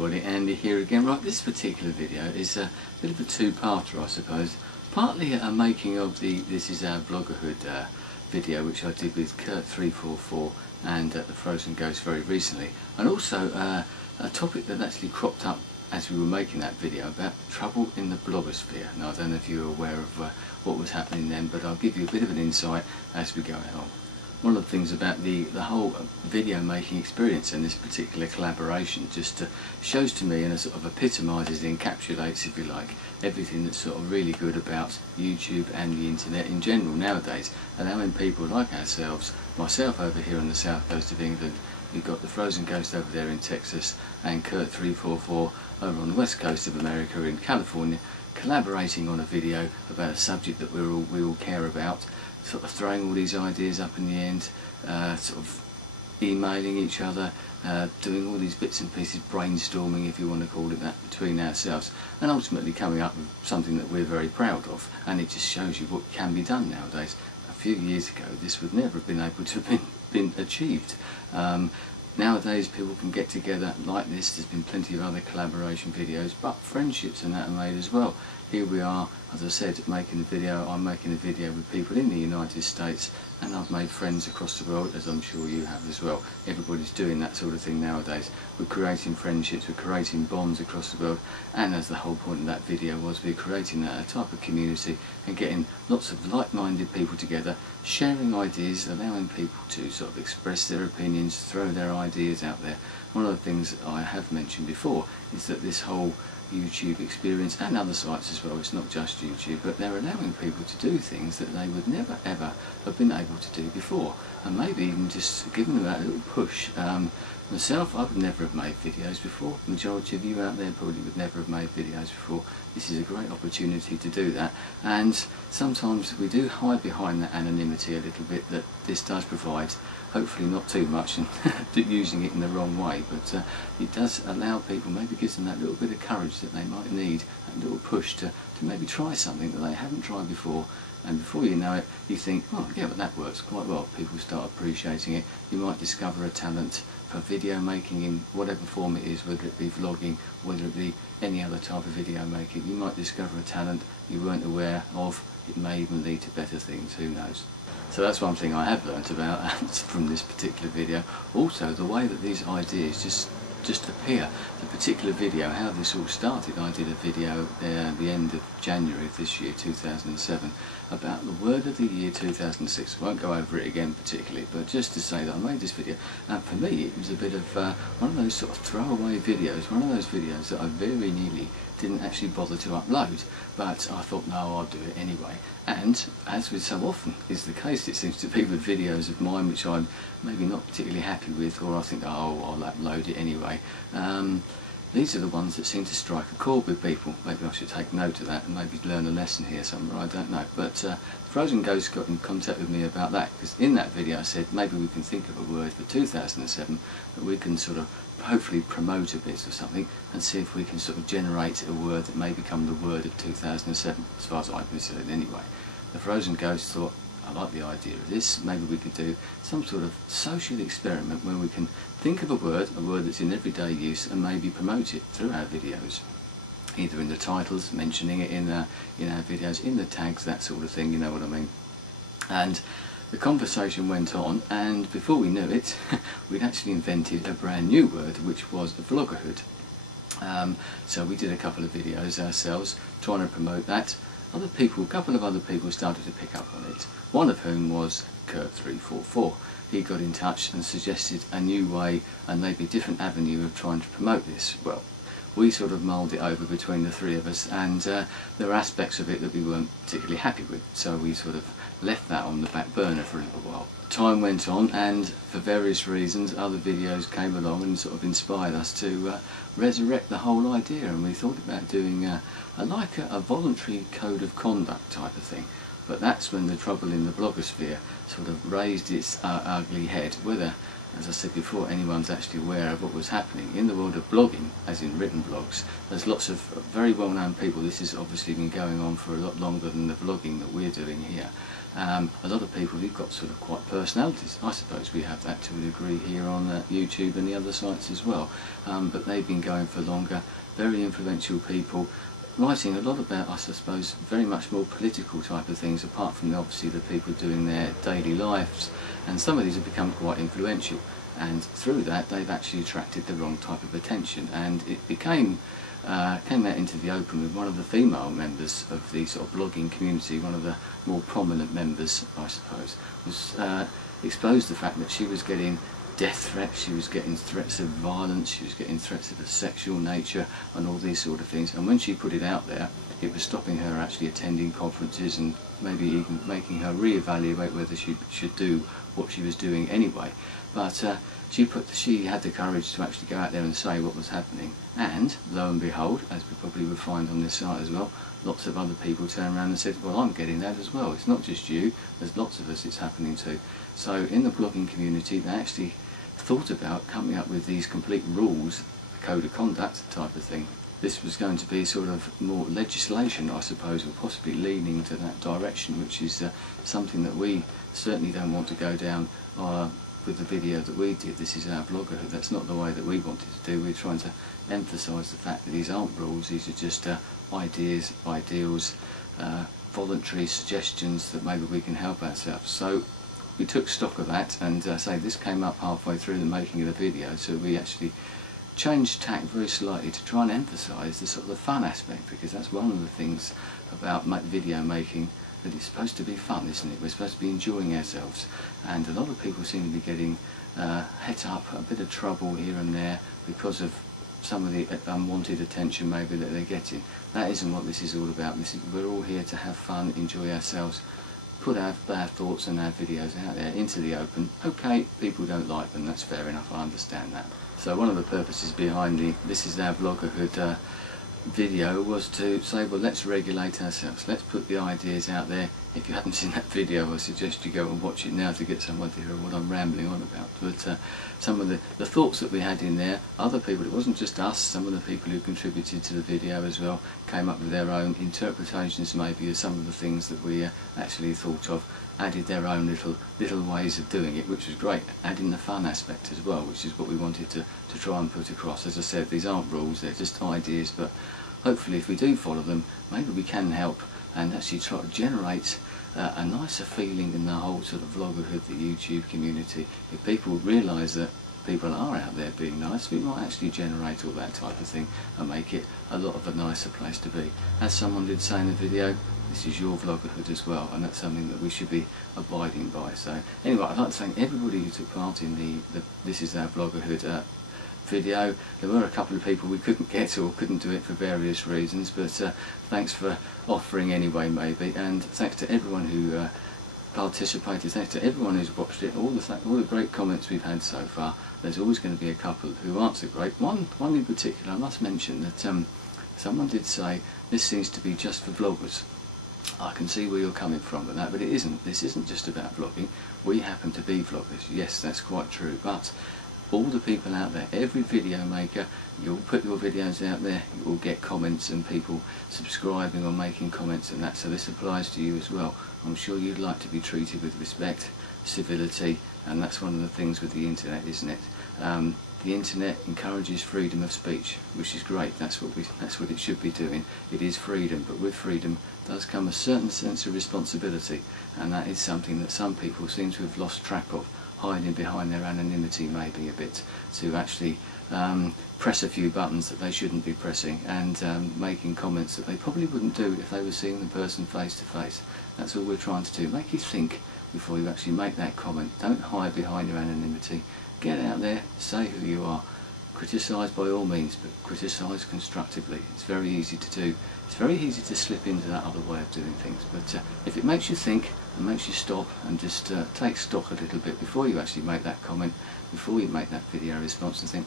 everybody, Andy here again. Right, this particular video is a bit of a two-parter, I suppose. Partly a making of the This Is Our Vloggerhood video, which I did with Kurt344 and The Frozen Ghost very recently, and also a topic that actually cropped up as we were making that video about trouble in the blogosphere. Now, I don't know if you were aware of what was happening then, but I'll give you a bit of an insight as we go along. One of the things about the whole video making experience and this particular collaboration just shows to me and sort of epitomises, encapsulates, if you like, everything that's sort of really good about YouTube and the internet in general nowadays, allowing people like ourselves, myself over here on the south coast of England, you've got the Frozen Ghost over there in Texas, and Kurt344 over on the west coast of America in California, collaborating on a video about a subject that we all care about, sort of throwing all these ideas up in the end, sort of emailing each other, doing all these bits and pieces, brainstorming if you want to call it that, between ourselves, and ultimately coming up with something that we're very proud of. And it just shows you what can be done nowadays. A few years ago this would never have been able to have been achieved. Nowadays people can get together like this. There's been plenty of other collaboration videos, but friendships and that are made as well. Here we are, as I said, making a video. I'm making a video with people in the United States, and I've made friends across the world, as I'm sure you have as well. Everybody's doing that sort of thing nowadays. We're creating friendships, we're creating bonds across the world, and as the whole point of that video was, we're creating a type of community and getting lots of like-minded people together, sharing ideas, allowing people to sort of express their opinions, throw their ideas out there. One of the things I have mentioned before is that this whole YouTube experience, and other sites as well, it's not just YouTube, but they're allowing people to do things that they would never ever have been able to do before, and maybe even just giving them that little push. Myself, I would never have made videos before. The majority of you out there probably would never have made videos before. This is a great opportunity to do that, and sometimes we do hide behind that anonymity a little bit that this does provide. Hopefully not too much and using it in the wrong way, but it does allow people, maybe gives them that little bit of courage that they might need, that little push to maybe try something that they haven't tried before. And before you know it, you think, oh yeah, but that works quite well. People start appreciating it. You might discover a talent for video making in whatever form it is, whether it be vlogging, whether it be any other type of video making. You might discover a talent you weren't aware of. It may even lead to better things, who knows. So that's one thing I have learnt about from this particular video. Also, the way that these ideas just appear. The particular video, how this all started, I did a video at the end of January of this year, 2007, about the word of the year 2006. I won't go over it again particularly, but just to say that I made this video, and for me it was a bit of one of those sort of throwaway videos, one of those videos that I very nearly didn't actually bother to upload, but I thought, no, I'll do it anyway. And as with so often is the case, it seems to be with videos of mine which I'm maybe not particularly happy with, or I think, oh, I'll upload it anyway. These are the ones that seem to strike a chord with people. Maybe I should take note of that and maybe learn a lesson here somewhere, I don't know. But Frozen Ghost got in contact with me about that, because in that video I said maybe we can think of a word for 2007 that we can sort of hopefully promote a bit or something, and see if we can sort of generate a word that may become the word of 2007, as far as I'm concerned anyway. The Frozen Ghost thought, I like the idea of this, maybe we could do some sort of social experiment where we can think of a word that's in everyday use, and maybe promote it through our videos, either in the titles, mentioning it in our videos, in the tags, that sort of thing, you know what I mean. And the conversation went on, and before we knew it, we'd actually invented a brand new word, which was vloggerhood. So we did a couple of videos ourselves trying to promote that. A couple of other people started to pick up on it, one of whom was Kurt344. He got in touch and suggested a new way and maybe a different avenue of trying to promote this. Well, we sort of mulled it over between the three of us, and there were aspects of it that we weren't particularly happy with, so we sort of left that on the back burner for a little while. Time went on, and for various reasons other videos came along and sort of inspired us to resurrect the whole idea, and we thought about doing a voluntary code of conduct type of thing. But that's when the trouble in the blogosphere sort of raised its ugly head, whether as I said before, anyone's actually aware of what was happening in the world of blogging, as in written blogs. There's lots of very well-known people. This has obviously been going on for a lot longer than the vlogging that we're doing here. A lot of people who've got sort of quite personalities. I suppose we have that to a degree here on YouTube and the other sites as well. But they've been going for longer. Very influential people, writing a lot about, I suppose, very much more political type of things, apart from obviously the people doing their daily lives. And some of these have become quite influential, and through that they've actually attracted the wrong type of attention, and it came out into the open with one of the female members of the sort of blogging community, one of the more prominent members, I suppose, was exposed the fact that she was getting death threats, she was getting threats of violence, she was getting threats of a sexual nature and all these sort of things. And when she put it out there, it was stopping her actually attending conferences and maybe even making her re-evaluate whether she should do what she was doing anyway. But she had the courage to actually go out there and say what was happening, and lo and behold, as we probably would find on this site as well, lots of other people turned around and said, well, I'm getting that as well. It's not just you, there's lots of us it's happening to. So in the blogging community, they actually thought about coming up with these complete rules, a code of conduct type of thing. This was going to be sort of more legislation, I suppose, or possibly leaning to that direction, which is something that we certainly don't want to go down with the video that we did. This is our vloggerhood. That's not the way that we wanted to do. We're trying to emphasise the fact that these aren't rules, these are just ideas, ideals, voluntary suggestions that maybe we can help ourselves. So we took stock of that, and say this came up halfway through the making of the video, so we actually changed tack very slightly to try and emphasise the sort of the fun aspect, because that's one of the things about video making, that it's supposed to be fun, isn't it? We're supposed to be enjoying ourselves, and a lot of people seem to be getting het up, a bit of trouble here and there because of some of the unwanted attention maybe that they're getting. That isn't what this is all about. We're all here to have fun, enjoy ourselves, put our thoughts and our videos out there into the open. Okay, people don't like them, that's fair enough, I understand that. So one of the purposes behind the This Is Our Vloggerhood video was to say, well, let's regulate ourselves, let's put the ideas out there. If you haven't seen that video, I suggest you go and watch it now to get some idea of what I'm rambling on about. But some of the thoughts that we had in there, other people, it wasn't just us, some of the people who contributed to the video as well came up with their own interpretations maybe of some of the things that we actually thought of, added their own little ways of doing it, which was great, adding the fun aspect as well, which is what we wanted to try and put across. As I said, these aren't rules, they're just ideas, but hopefully if we do follow them, maybe we can help and actually try to generate a nicer feeling in the whole sort of vloggerhood, the YouTube community. If people realise that people are out there being nice, we might actually generate all that type of thing and make it a lot of a nicer place to be. As someone did say in the video, this is your vloggerhood as well, and that's something that we should be abiding by. So anyway, I'd like to thank everybody who took part in the This Is Our Vloggerhood video. There were a couple of people we couldn't get or couldn't do it for various reasons, but thanks for offering anyway maybe, and thanks to everyone who participated, thanks to everyone who's watched it, all the great comments we've had so far. There's always going to be a couple who aren't so great. One in particular, I must mention that someone did say this seems to be just for vloggers. I can see where you're coming from with that, but it isn't. This isn't just about vlogging. We happen to be vloggers, yes, that's quite true, but all the people out there, every video maker, you'll put your videos out there, you'll get comments and people subscribing or making comments and that, so this applies to you as well. I'm sure you'd like to be treated with respect, civility, and that's one of the things with the internet, isn't it? The internet encourages freedom of speech, which is great. That's what it should be doing. It is freedom, but with freedom does come a certain sense of responsibility, and that is something that some people seem to have lost track of, hiding behind their anonymity maybe a bit, to actually press a few buttons that they shouldn't be pressing, and making comments that they probably wouldn't do if they were seeing the person face to face. That's all we're trying to do, make you think before you actually make that comment. Don't hide behind your anonymity. Get out there, say who you are, criticise by all means, but criticise constructively. It's very easy to do. It's very easy to slip into that other way of doing things, but if it makes you think and makes you stop and just take stock a little bit before you actually make that comment, before you make that video response, and think,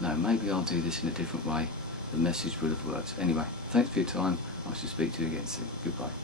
no, maybe I'll do this in a different way, the message will have worked. Anyway, thanks for your time. I shall speak to you again soon. Goodbye.